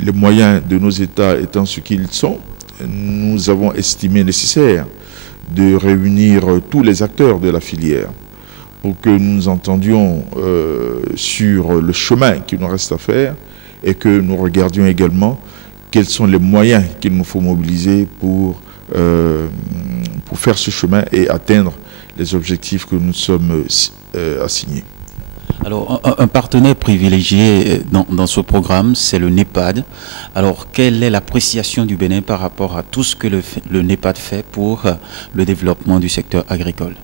les moyens de nos États étant ce qu'ils sont, nous avons estimé nécessaire de réunir tous les acteurs de la filière pour que nous nous entendions sur le chemin qu'il nous reste à faire et que nous regardions également quels sont les moyens qu'il nous faut mobiliser pour faire ce chemin et atteindre les objectifs que nous sommes assignés. Alors, un partenaire privilégié dans ce programme, c'est le NEPAD. Alors, quelle est l'appréciation du Bénin par rapport à tout ce que le NEPAD fait pour le développement du secteur agricole?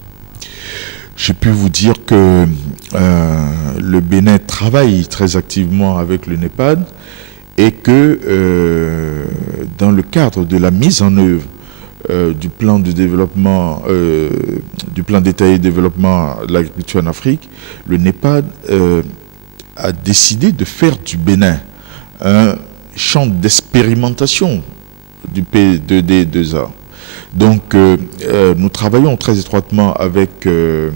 Je peux vous dire que le Bénin travaille très activement avec le NEPAD et que dans le cadre de la mise en œuvre du plan de développement, du plan détaillé de développement de l'agriculture en Afrique, le NEPAD a décidé de faire du Bénin un champ d'expérimentation du P2D2A. Donc nous travaillons très étroitement avec le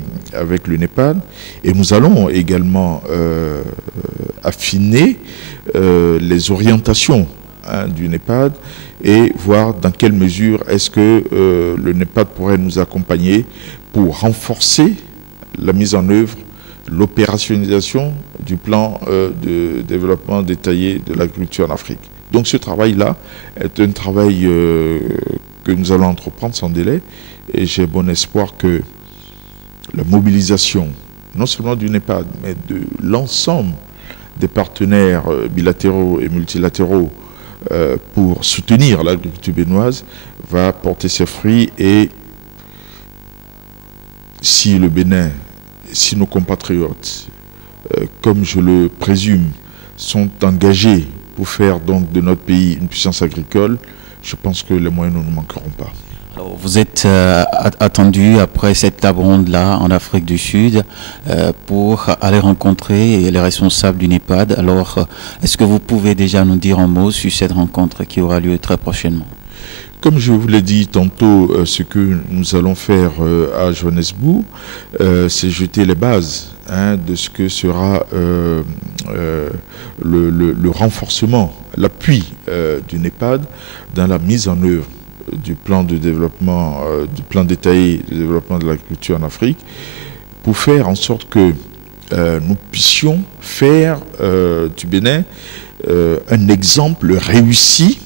NEPAD et nous allons également affiner les orientations du NEPAD et voir dans quelle mesure est-ce que le NEPAD pourrait nous accompagner pour renforcer la mise en œuvre, l'opérationnalisation du plan de développement détaillé de l'agriculture en Afrique. Donc ce travail-là est un travail que nous allons entreprendre sans délai et j'ai bon espoir que la mobilisation, non seulement du NEPAD, mais de l'ensemble des partenaires bilatéraux et multilatéraux pour soutenir l'agriculture béninoise va porter ses fruits et si le Bénin, si nos compatriotes, comme je le présume, sont engagés pour faire donc de notre pays une puissance agricole, je pense que les moyens ne nous manqueront pas. Alors, vous êtes attendu après cette table ronde-là en Afrique du Sud pour aller rencontrer les responsables du NEPAD. Alors, est-ce que vous pouvez déjà nous dire un mot sur cette rencontre qui aura lieu très prochainement? Comme je vous l'ai dit tantôt, ce que nous allons faire à Johannesburg, c'est jeter les bases de ce que sera le renforcement, l'appui du NEPAD dans la mise en œuvre du plan de développement, du plan détaillé de développement de l'agriculture en Afrique, pour faire en sorte que nous puissions faire du Bénin un exemple réussi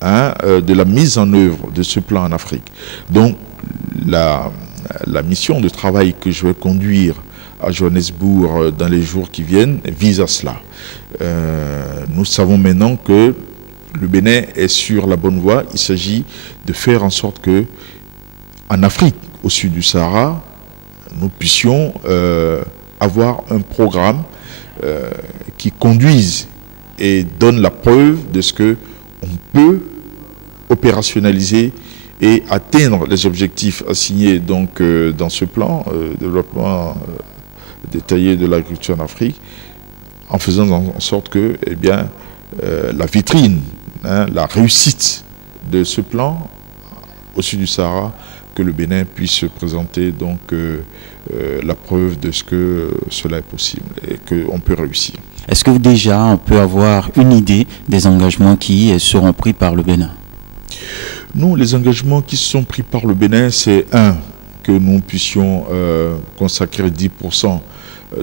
de la mise en œuvre de ce plan en Afrique. Donc la mission de travail que je vais conduire à Johannesburg dans les jours qui viennent vise à cela. Nous savons maintenant que le Bénin est sur la bonne voie. Il s'agit de faire en sorte que en Afrique, au sud du Sahara, nous puissions avoir un programme qui conduise et donne la preuve de ce que on peut opérationnaliser et atteindre les objectifs assignés donc dans ce plan développement détaillé de l'agriculture en Afrique, en faisant en sorte que eh bien, la vitrine, la réussite de ce plan au sud du Sahara, que le Bénin puisse se présenter donc la preuve de ce que cela est possible et qu'on peut réussir. Est-ce que déjà on peut avoir une idée des engagements qui seront pris par le Bénin? Nous, les engagements qui sont pris par le Bénin, c'est que nous puissions consacrer 10%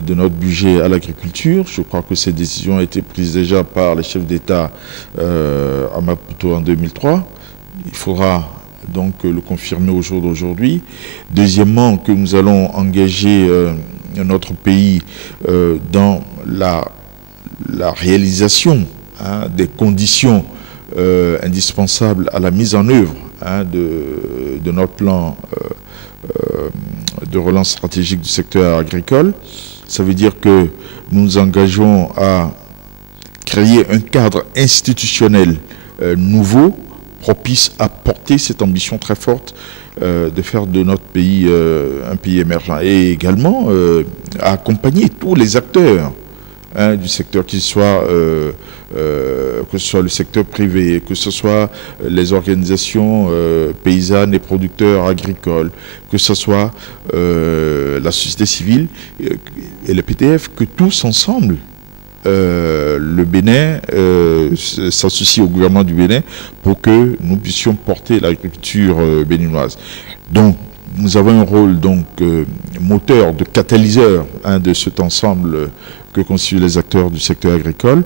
de notre budget à l'agriculture. Je crois que cette décision a été prise déjà par les chefs d'État à Maputo en 2003. Il faudra donc le confirmer au jour d'aujourd'hui. Deuxièmement, que nous allons engager notre pays dans la réalisation des conditions indispensables à la mise en œuvre de notre plan de relance stratégique du secteur agricole. Ça veut dire que nous nous engageons à créer un cadre institutionnel nouveau, propice à porter cette ambition très forte de faire de notre pays un pays émergent et également à accompagner tous les acteurs du secteur, que ce soit le secteur privé, que ce soit les organisations paysannes et producteurs agricoles, que ce soit la société civile et le PTF, que tous ensemble le Bénin s'associe au gouvernement du Bénin pour que nous puissions porter l'agriculture béninoise. Donc, nous avons un rôle donc moteur, de catalyseur de cet ensemble que constituent les acteurs du secteur agricole.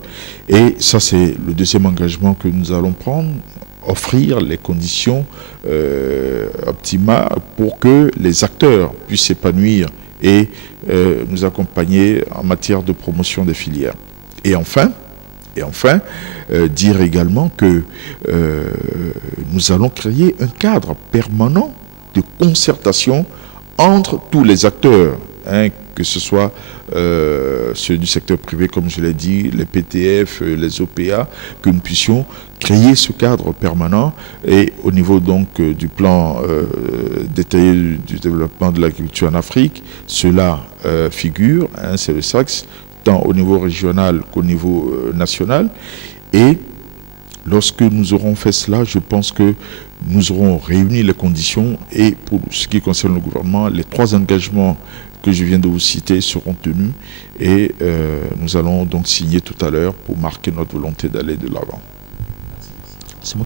Et ça, c'est le deuxième engagement que nous allons prendre, offrir les conditions optimales pour que les acteurs puissent s'épanouir et nous accompagner en matière de promotion des filières. Et enfin, dire également que nous allons créer un cadre permanent de concertation entre tous les acteurs, que ce soit ceux du secteur privé, comme je l'ai dit, les PTF, les OPA, que nous puissions créer ce cadre permanent. Et au niveau donc du plan détaillé du développement de l'agriculture en Afrique, cela figure, c'est le SACS, tant au niveau régional qu'au niveau national. Et lorsque nous aurons fait cela, je pense que nous aurons réuni les conditions et pour ce qui concerne le gouvernement, les 3 engagements que je viens de vous citer seront tenus et nous allons donc signer tout à l'heure pour marquer notre volonté d'aller de l'avant.